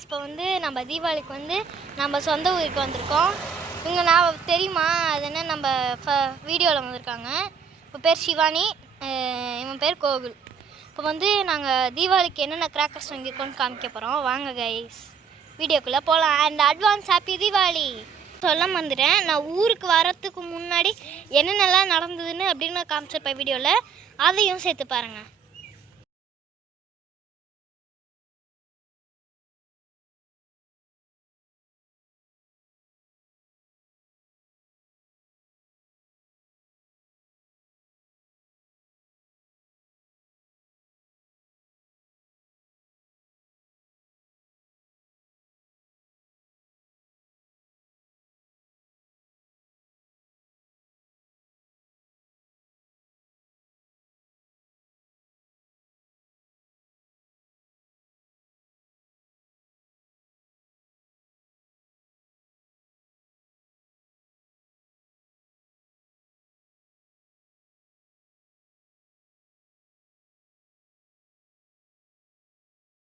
Guys இப்போ வந்து நம்ம தீபாவளிக்கு வந்து நம்ம சொந்த ஊருக்கு வந்திருக்கோம். இவங்க நான் தெரியுமா அது என்ன நம்ம வீடியோவில் வந்திருக்காங்க. இப்போ பேர் சிவானி, இவன் பேர் கோகுல். இப்போ வந்து நாங்கள் தீபாவளிக்கு என்னென்ன கிராக்கர்ஸ் வாங்கியிருக்கோன்னு காமிக்க போகிறோம். வாங்க கைஸ் வீடியோக்குள்ளே போகலாம். அண்ட் அட்வான்ஸ் ஹாப்பி தீபாவளி சொல்ல வந்துட்டேன். நான் ஊருக்கு வரத்துக்கு முன்னாடி என்னென்னலாம் நடந்ததுன்னு அப்படின்னு காமிச்சிருப்பேன் வீடியோவில், அதையும் சேர்த்து பாருங்கள்.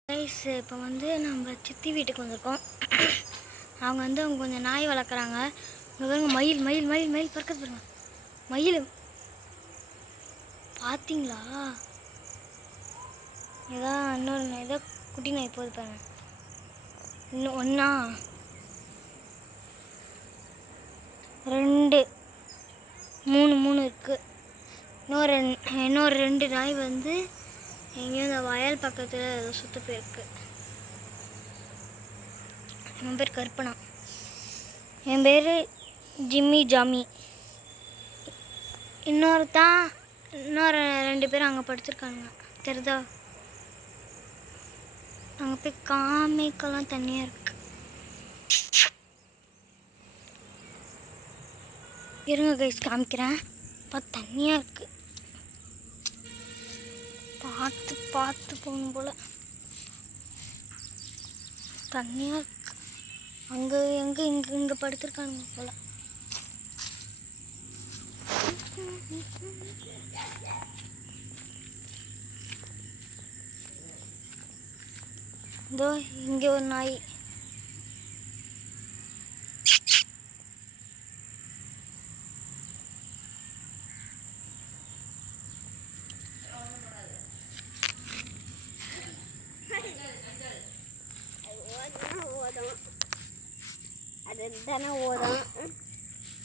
கைஸ் இப்போ வந்து நம்ம சித்தி வீட்டுக்கு வந்திருக்கோம். அவங்க வந்து கொஞ்சம் நாய் வளர்க்குறாங்க. இங்கே பாருங்க, மயில் மயில் மயில் மயில் பறக்கிறது பாருங்க. மயில் பார்த்தீங்களா? இன்னொன்று ஏதோ குட்டி நாய் போகுது பாருங்க. இன்னும் ஒன்றா 2 3 இருக்குது. இன்னொரு 2 நாய் வந்து எங்கேயும் இந்த வயல் பக்கத்தில் ஏதோ சுற்று போயிருக்கு. என் பேர் கற்பனா, என் பேர் ஜிம்மி ஜாமி. இன்னொரு 2 பேர் அங்கே படுத்துருக்காங்க தெரியுதா? அங்கே போய் காமிக்கலாம், தண்ணியாக இருக்கு. இருங்க கைஸ் காமிக்கிறேன். இப்போ தண்ணியாக இருக்குது, பார்த்து போகணும் போல். தண்ணியாக இருக்கு. அங்கே இங்கே படுத்துருக்கானுங்க போல். இதோ இங்கே ஒரு நாய்.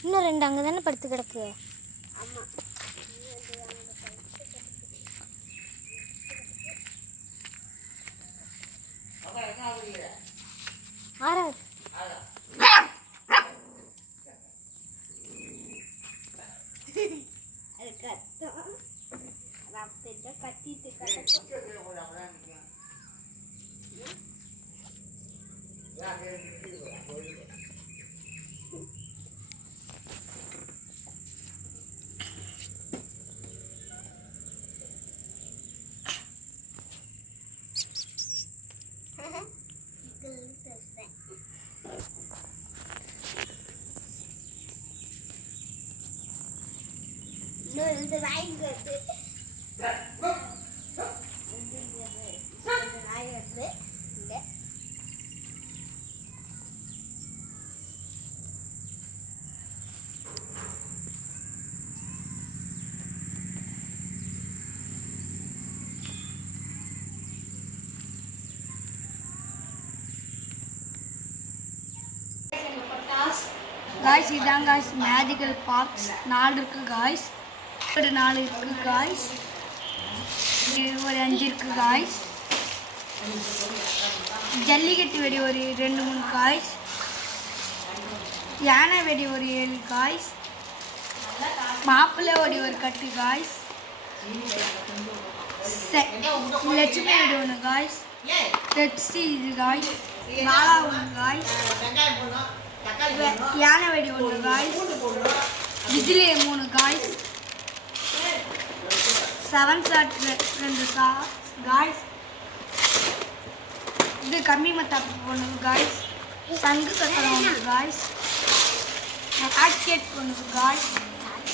இன்னும் 2 அங்கே தானே படுத்து கிடக்கு. ஆறாவது காய்ஸ், இதான் காய்ஸ் மேஜிக்கல் பாக்ஸ். 4 இருக்குது காய்ஸ். ஒரு 4 இருக்குது காய்ஸ். ஒரு 5 இருக்குது காய்ஸ். ஜல்லிக்கட்டு வெடி ஒரு 2-3 காய்ஸ். யானை வெடி ஒரு 7 காய்ஸ். மாப்பிள்ளை வெடி ஒரு கட்டு காய்ஸ். லட்சுமி வெடி 1 காய்ஸ். பெப்சி இது காய்ஸ். நாலா 1 காய்ஸ். யானை வெடி 1 காய்ஸ். பிஜிலி 3 காய்ஸ். 7 ஷாட் 2 காய்ஸ். இது கம்மி மத்தாப்பு 1 காய்ஸ். சங்கு சக்கரம் 1 காய்ஸ். ஆட்கேட் 1 காய்ஸ்.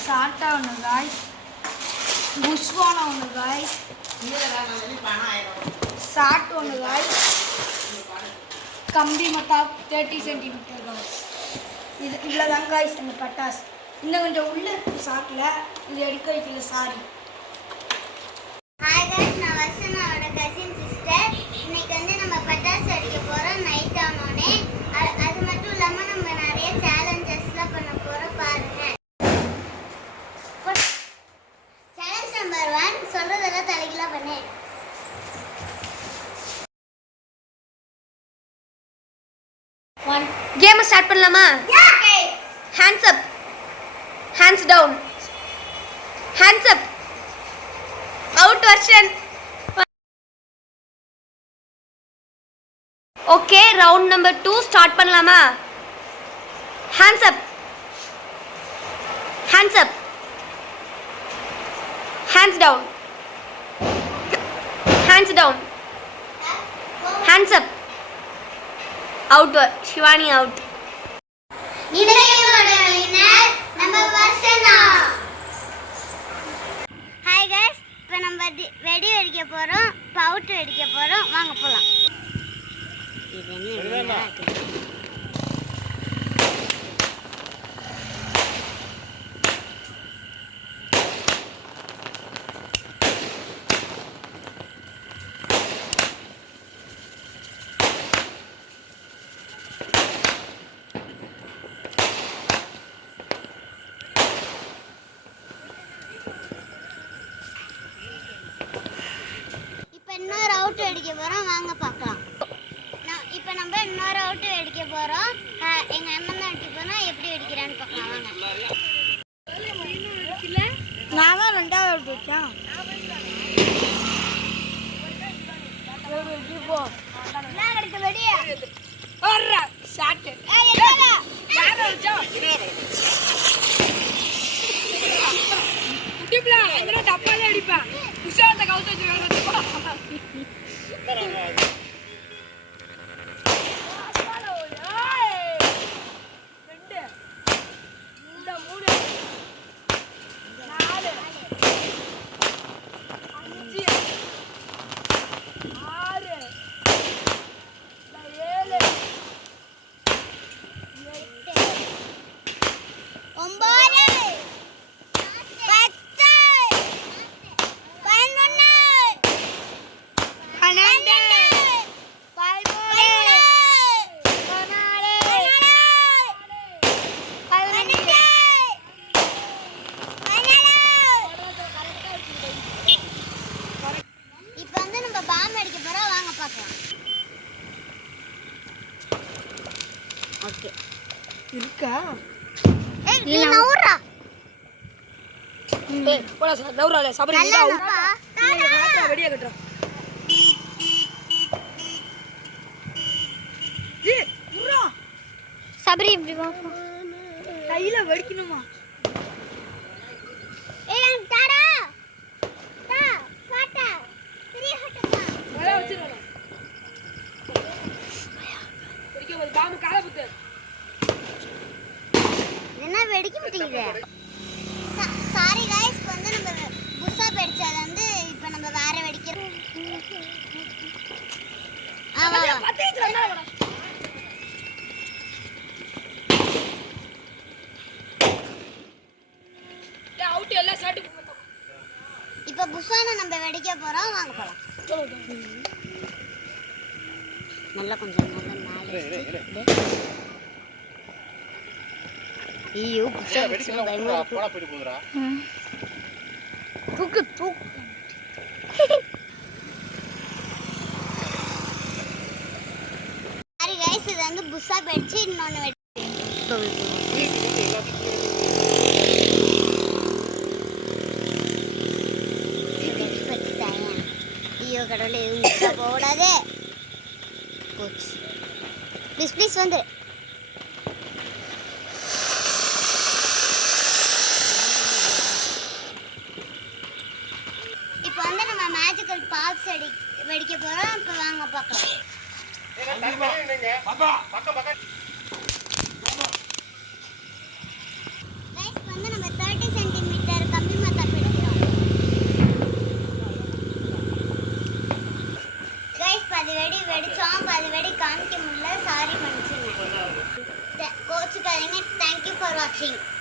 சாட்டா 1 காய்ஸ். புஷ்வானா 1 காய்ஸ். சாட் 1 காய்ஸ். கம்பி மத்தாப் 30 சென்டிமீட்டர் காய்ஸ். இது இவ்வளோதான் காய்ஸ் இந்த பட்டாசு. இன்னும் கொஞ்சம் உள்ள சாக்கில் இது எடுக்க வைக்கல, சாரி. ஹாய் गाइस, நான் வர்ஷனாவோட கசின் சிஸ்டர். இன்னைக்கு வந்து நம்ம பட்டாசு அடிக்க போறோம் நைட் ஆனோனே. அது மட்டும் இல்லாம நம்ம நிறைய சேலஞ்சஸ்லாம் பண்ண போறோம், பாருங்க. சேலஞ்ச் நம்பர் 1, சொல்றதெல்லாம் தலைகீழா பண்ணு. கேம் ஸ்டார்ட் பண்ணலாமா? Hands up, hands down, hands up. Out version. Okay, round number 2 start பண்ணலாமா? Hands up, hands up, hands down, hands down, hands up. Out. Shivani out. இன்னையோட வின்னர் நம்ம வர்ஷனா. ஹாய் गाइस, இப்போ நம்ம வெடி வெடிக்க போறோம், பவுட் வெடிக்க போறோம். வாங்க போலாம். இது என்ன? இன்னொரு அவுட் அடிக்க போறோம், வாங்க பார்க்கலாம். இப்போ நம்ம இன்னொரு அவுட் அடிக்க போறோம். எங்க அண்ணன் தான் அடிக்க போறோம், எப்படி அடிக்கிறான்னு பார்க்கலாம் வாங்க. நான் தான் ரெண்டாவது அவுட் வச்சேன். டப்பாலே அடிப்பேன். குஷாந்த கவுத்து வச்சிருக்காங்க. ஓகே இருக்கா? ஏய் நீ நவுறா. ஏய் போடா நவுறால சபரி நல்லா விடா. ராத்திர வெடியா கட்டற. ஏய் உறா. சபரி இப்படி வா. கையில வெடிக்கணுமா? ஏய் தாடா. தா பாட்டா. பெரிய ஹட்டா. வர வச்சிரலாம். ஒரு பாம்பு கால புத்து. என்ன வெடிக்க மாட்டேங்குது? சாரி गाइस, வந்து நம்ம புஷா வெடிச்சது வந்து இப்போ நம்ம வேற வெடிக்கிறோம். ஆமா பத்திட்டு வந்தா டே அவுட் எல்லாம் செட் பண்ணோம். இப்போ புஷான நம்ம வெடிக்க போறோம், வாங்க போலாம். நல்லா கொஞ்சம் நல்லா மேலே ஐயோ புஷா வெடிச்சா பயமா போடா போயிடு போதுடா. தூக்கு தூக்கு. சாரி गाइस, இது வந்து புஷா வெடிச்சு இன்னொன்னு வெடி. ஐயோ கடவுளே, உள்ள போடாதே. போச்சு. ப்ளீஸ் ப்ளீஸ் வந்து. இப்போ வந்து நம்ம மேஜிக்கல் பாக்ஸ் வெடிக்க போறோம். இப்போ வாங்க பார்க்கலாம். गाइस, வந்து நம்ம 30 சென்டிமீட்டர் கம்பி மத்தாப்பு வெடிக்கிறோம். गाइस, பாதி வெடி வெடிச்சோம், பாதி வெடி காமிக்க முடியல. வாட்சிங்.